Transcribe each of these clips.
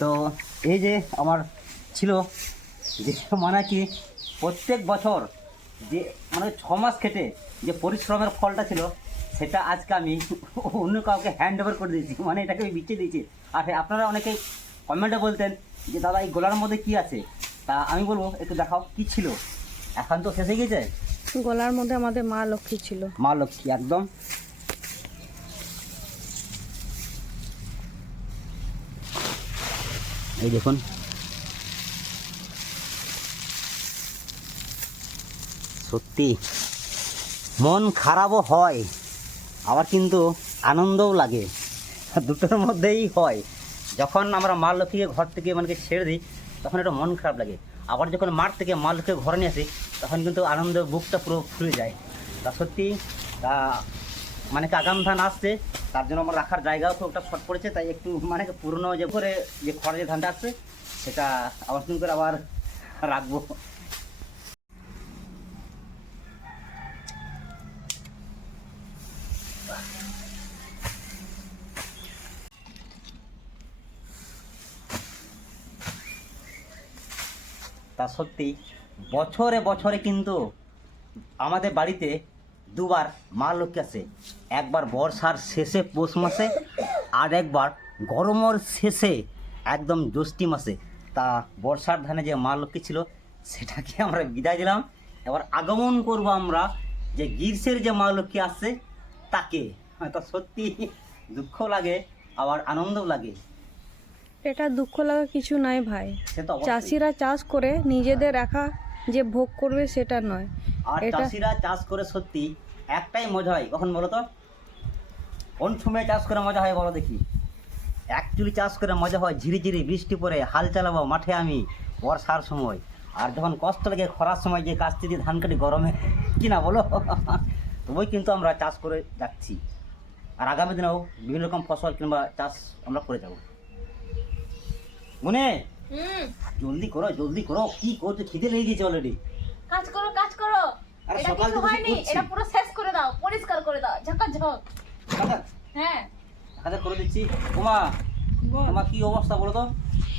তো এই যে আমার ছিল যে মানে কি প্রত্যেক বছর যে মানে ছ মাস খেটে যে পরিশ্রমের ফলটা ছিল সেটা আজকে আমি অন্য কাউকে হ্যান্ড ওভার করে দিয়েছি। মানে এটাকে আমি বিচ্ছে দিয়েছি। আর হ্যাঁ, আপনারা অনেকেই কমেন্টে বলতেন যে দাদা এই গোলার মধ্যে কি আছে? তা আমি বলব একটু দেখাও কি ছিল? এখন তো শেষে গেছে গলার মধ্যে আমাদের মা লক্ষ্মী ছিল। মা লক্ষ্মী একদম। এই দেখুন। সত্যি, মন খারাপও হয়, আবার কিন্তু আনন্দও লাগে। দুটোর মধ্যেই হয়। যখন আমরা মা লক্ষ্মীকে ঘর থেকে মানে ছেড়ে দিই, তখন একটা মন খারাপ লাগে। আবার যখন মাঠ থেকে মা লক্ষ্মীকে ঘরে নিয়ে আসি, তখন কিন্তু আনন্দ বুকটা পুরো ফুলে যায়। তা সত্যি, তা মানে আগাম ধান আসছে, তার জন্য আমার রাখার জায়গাও খুব একটা শর্ট পড়েছে, তাই একটু মানে পুরনো যে করে যে খড়ে যে ধানটা আসছে, সেটা আবার নতুন করে আবার রাখব। তা সত্যি, বছরে বছরে কিন্তু আমাদের বাড়িতে দুবার মা লক্ষ্মী আসে একবার বর্ষার শেষে পৌষ মাসে আর একবার গরমের শেষে একদম জ্যৈষ্ঠী মাসে। তা বর্ষার ধানে যে মা লক্ষ্মী ছিল সেটাকে আমরা বিদায় দিলাম। এবার আগমন করব আমরা যে গ্রীষ্মের যে মা লক্ষ্মী আসছে তাকে। তা সত্যি দুঃখ লাগে আবার আনন্দও লাগে। এটা দুঃখ লাগা কিছু নাই ভাই। তো চাষিরা চাষ করে নিজেদের রাখা যে ভোগ করবে সেটা নয়। আর চাষিরা চাষ করে সত্যি একটাই মজা হয় কখন বলো তো? কোন সময় চাষ করে মজা হয় বলো দেখি। অ্যাকচুয়ালি চাষ করে মজা হয় ঝিরি ঝিরি বৃষ্টি পরে হাল চালাবো মাঠে আমি বর্ষার সময়। আর যখন কষ্ট লাগে খরার সময় যে কাস্তে দিয়ে ধান কাটি গরমে কি না বলো? তবুই কিন্তু আমরা চাষ করে যাচ্ছি। আর আগামী দিনেও বিভিন্ন রকম ফসল কিংবা চাষ আমরা করে যাব। মনে? জলদি করো জলদি করো। কি করছ? খিদে লেগে গেছে অলরেডি কাজ করো কাজ করো। আরে এটা সকাল কিছু থেকে হয়নি এটা পুরো শেষ করে দাও পরিষ্কার করে দাও ঝকাঝক। হ্যাঁ। আচ্ছা করে দিচ্ছি। ওমা তোমার কি অবস্থা বলো তো?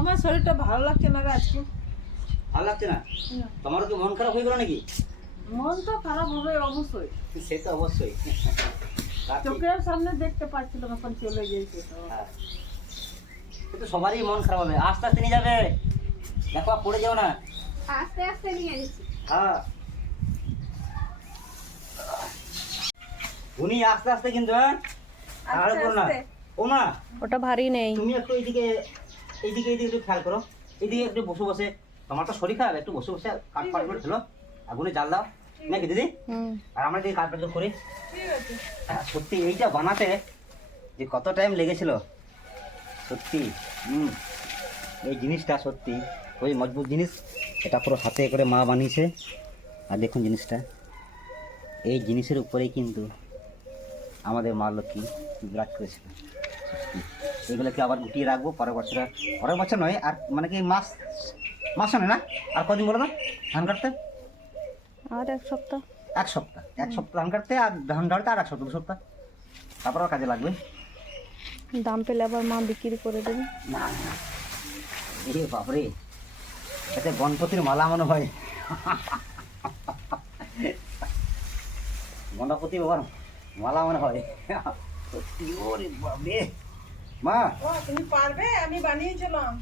আমার শরীরটা ভালো লাগছে না রে আজকে। ভালো লাগছে না? তোমারও কি মন খারাপ হয়ে গেল নাকি? মন তো খারাপ হবে অবশ্যই। সে তো অবশ্যই। চোখের সামনে দেখতে পাচ্ছিলাম এখন চলে গিয়েছে তো। হ্যাঁ। তো সবারই মন খারাপ হবে। আস্তে আস্তে নিয়ে যাবে। দেখো পড়ে যাও না। আস্তে আস্তে নিয়ে যাচ্ছি। হ্যাঁ। উনি আস্তে আস্তে কিন্তু হ্যাঁ? আর করো না ও না ওটা ভারী নেই। তুমি একটু এইদিকে এইদিকে এইদিকে একটু খেয়াল করো। এইদিকে একটু বসে বসে। তোমার তো শরীর খারাপ একটু বসে বসে কাঠ ফাট করে ফেলো আগুনে জাল দাও। নাকি দিদি? আর আমরা যদি কাজ বাজ করি সত্যি এইটা বানাতে যে কত টাইম লেগেছিল। সত্যি হুম। এই জিনিসটা সত্যি ওই মজবুত জিনিস। এটা পুরো হাতে করে মা বানিয়েছে। আর দেখুন জিনিসটা। এই জিনিসের উপরেই কিন্তু আমাদের মা লক্ষ্মী বিরাজ করেছিল। এগুলোকে আবার গুটিয়ে রাখব পরের বছর পরের বছর নয় আর মানে কি মাস মাস নয় না? আর কদিন বলো না ধান কাটতে? আর এক সপ্তাহ। এক সপ্তাহ। এক সপ্তাহ ধান কাটতে আর ধান ঢালতে আর এক সপ্তাহ দু সপ্তাহ। তারপর কাজে লাগবে? দাম পেলে আবার মা বিক্রি করে দেবে। না না। এ বাপরে। এতে গণপতির মালা মনে হয়। গণপতি বাবার মালা মনে হয়। সত্যি ওরে বাপরে। মা। তুমি পারবে? আমি বানিয়েছিলাম।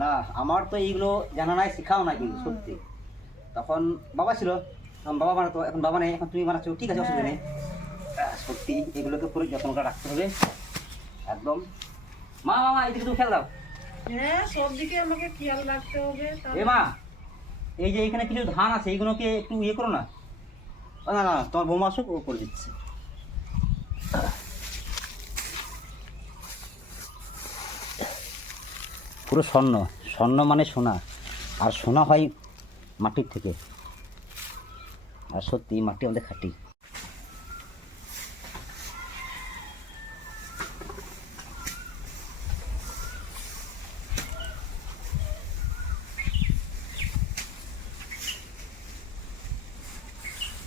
না আমার তো এইগুলো জানা নাই শেখাও না কিন্তু সত্যি। তখন বাবা ছিল তখন বাবা বানাতো এখন বাবা নেই এখন তুমি বানাচ্ছো ঠিক আছে অসুবিধা নেই। সত্যি এগুলোকে পুরো যত্ন করে রাখতে হবে। একদম। মা মামা এদিকে তুমি খেয়াল দাও। হ্যাঁ সব দিকে আমাকে খেয়াল রাখতে হবে এ মা এই যে এখানে কিছু ধান আছে এইগুলোকে একটু ইয়ে করো না না না তোমার বৌমা আসুক ও করে দিচ্ছে। পুরো স্বর্ণ স্বর্ণ মানে সোনা। আর সোনা হয় মাটির থেকে। আর সত্যি মাটি আমাদের খাঁটি।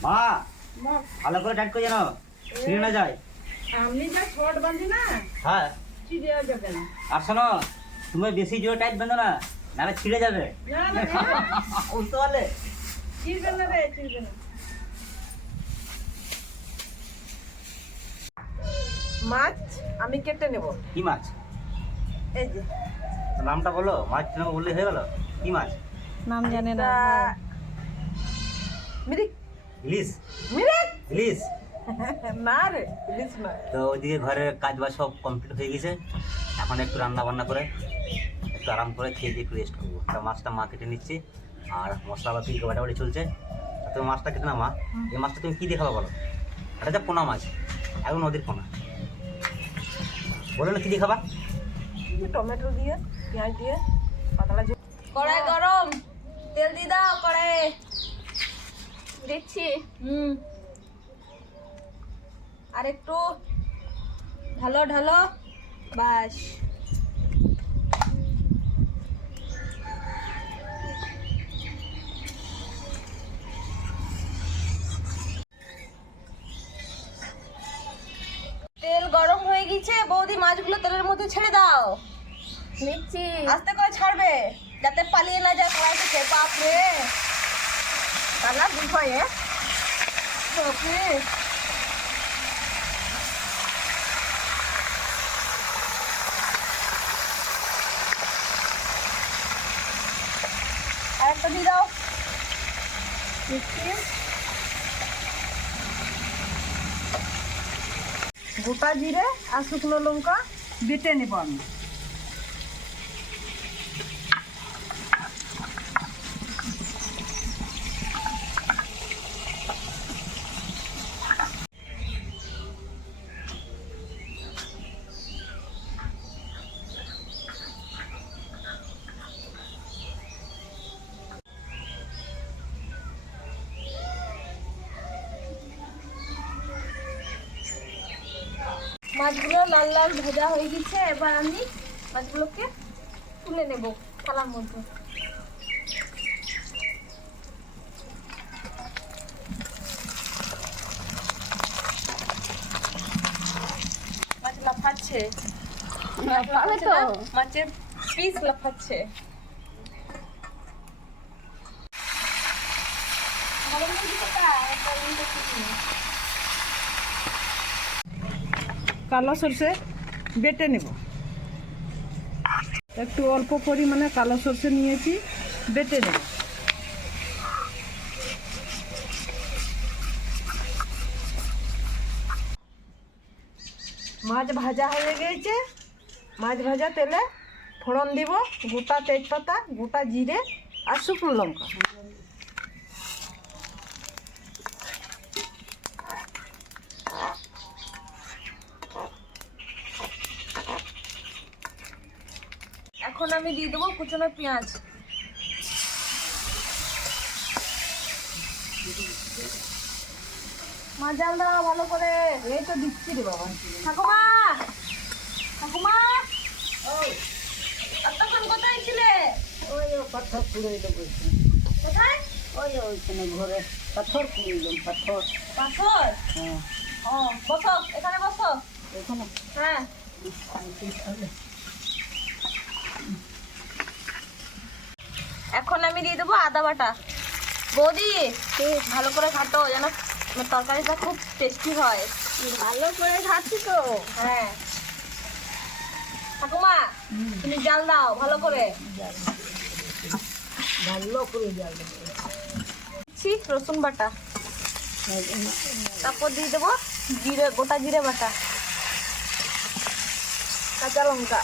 মা ভালো করে টাইট করে জানো ছিঁড়ে না যায়। আমি যা ছট বাঁধি না হ্যাঁ। দেওয়া যাবে না? আর শোনো তুমি বেশি জোরে টাইট বেঁধো না নাহলে ছিঁড়ে যাবে। না না বুঝতে পারলে চিরবে না রে চিরবে না। মাছ আমি কেটে নেব। কি মাছ? এই যে। নামটা বলো মাছ নাম বললে হয়ে গেল? কি মাছ? নাম জানে না। মিরিক। ইলিশ। মিরিক! ইলিশ। না রে ইলিশ না। তো ওইদিকে ঘরের কাজ বাজ সব কমপ্লিট হয়ে গেছে। এখন একটু রান্না বান্না করে একটু আরাম করে খেয়ে দিয়ে একটু রেস্ট করব। তা মাছটা মা কেটে নিচ্ছি আর মশলা পিলকে বাটাবাটি চলছে। তুমি মাছটা কেটে না মা। এই মাছটা তুমি কী দেখাবো বলো? এটা হচ্ছে পোনা মাছ এখন নদীর পোনা। বলো না কী দেখাবা টমেটো দিয়ে পেঁয়াজ দিয়ে পাতলা কড়াই গরম। তেল দিয়ে দাও কড়াইয়ে। দিচ্ছি। হুম। আর একটু ঢালো ঢালো। বাস। তেল গরম হয়ে গেছে বৌদি মাছগুলো তেলের মধ্যে ছেড়ে দাও। নিচ্ছি। আস্তে করে ছাড়বে যাতে পালিয়ে না যায় কড়াই থেকে বাপ রে কালা বিষয়ে বাপরে। আরেকটা দিয়ে দাও। গোটা জিরে আর শুকনো লঙ্কা বেটে নেব আমি মাছগুলো লাল লাল ভাজা হয়ে গেছে এবার আমি মাছগুলোকে তুলে নেব থালার মধ্যে। মাছ লাফাচ্ছে মাছের পিস লাফাচ্ছে কালো সরষে বেটে নেব। একটু অল্প পরিমাণে কালো সরষে নিয়েছি, বেটে নেব। মাছ ভাজা হয়ে গেছে। মাছ ভাজা তেলে ফোড়ন দিব, গোটা তেজপাতা, গোটা জিরে আর শুকনো লঙ্কা এখন আমি দিয়ে দেবো কুচনো পেঁয়াজ। মাছ জাল দাও ভালো করে। এই তো দিচ্ছি রে বাবা। ঠাকুমা ঠাকুমা। এতক্ষণ কোথায় ছিলে? ওই পাথর পুড়ে দেবো কোথায়? ওই ওইখানে ঘরে। পাথর পুড়ে দিলাম পাথর। পাথর? হ্যাঁ। ও বসো এখানে বসো। এখানে? হ্যাঁ। এখন আমি দিয়ে দেবো আদা বাটা। বৌদি ভালো করে ঘাটো যেন তরকারিটা খুব টেস্টি হয়। ভালো করে খাচ্ছি তো। হ্যাঁ। ঠাকুমা তুমি জাল দাও ভালো করে। ভালো করে জল দিচ্ছি রসুন বাটা। তারপর দিয়ে দেবো জিরে গোটা জিরে বাটা। কাঁচা লঙ্কা।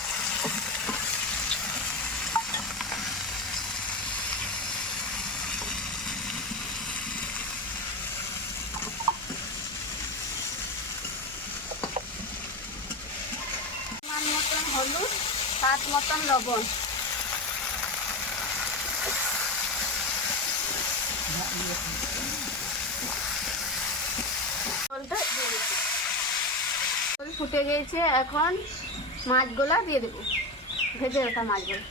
মতন লবণ। ফুটে গেছে, এখন মাছগুলা দিয়ে দেবো। ভেজে ওঠা মাছগুলো।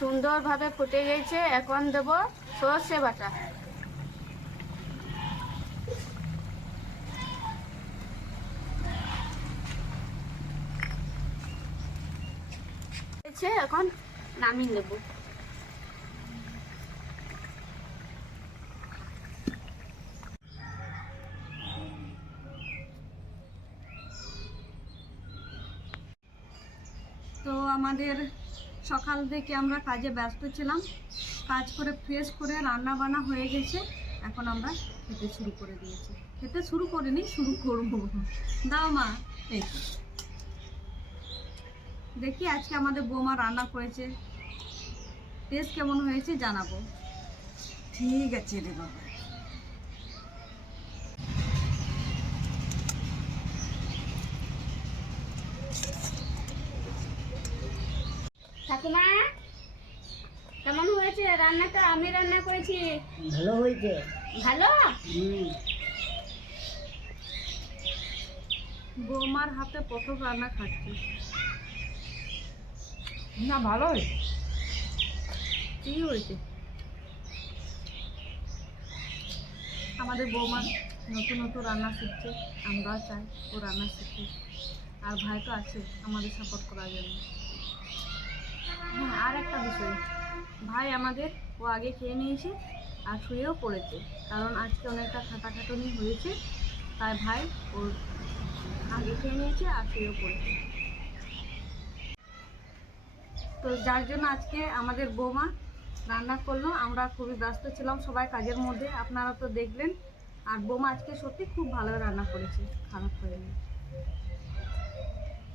সুন্দরভাবে ফুটে গেছে, এখন দেবো সর্ষে বাটা। হচ্ছে, এখন নামিয়ে নেব। তো আমাদের সকাল থেকে আমরা কাজে ব্যস্ত ছিলাম। কাজ করে ফ্রেশ করে রান্না বান্না হয়ে গেছে। এখন আমরা খেতে শুরু করে দিয়েছি। খেতে শুরু করিনি, শুরু করব। দাও মা, এই। দেখি আজকে আমাদের বৌমা রান্না করেছে। টেস্ট কেমন হয়েছে জানাব। ঠিক আছে রে বাবা। ঠাকুমা কেমন হয়েছে? রান্নাটা আমি রান্না করেছি। ভালো হয়েছে? ভালো? বৌমার হাতে প্রথম রান্না খাচ্ছি। না, ভালো হয়েছে। কি হয়েছে? আমাদের বৌমা নতুন নতুন রান্না শিখছে, আমরাও চাই ও রান্না শিখে। আর ভাই তো আছে, আমাদের সাপোর্ট করার জন্য। হ্যাঁ আর একটা বিষয়। ভাই আমাদের, ও আগে খেয়ে নিয়েছে আর শুয়েও পড়েছে। কারণ আজকে অনেকটা খাটাখাটুনি হয়েছে, তাই ভাই ওর আগে খেয়ে নিয়েছে আর শুয়েও পড়েছে। তো যার জন্য আজকে আমাদের বৌমা রান্না করল, আমরা খুবই ব্যস্ত ছিলাম সবাই কাজের মধ্যে, আপনারা তো দেখলেন। আর বৌমা আজকে সত্যি খুব ভালো রান্না করেছে, খারাপ হয়নি।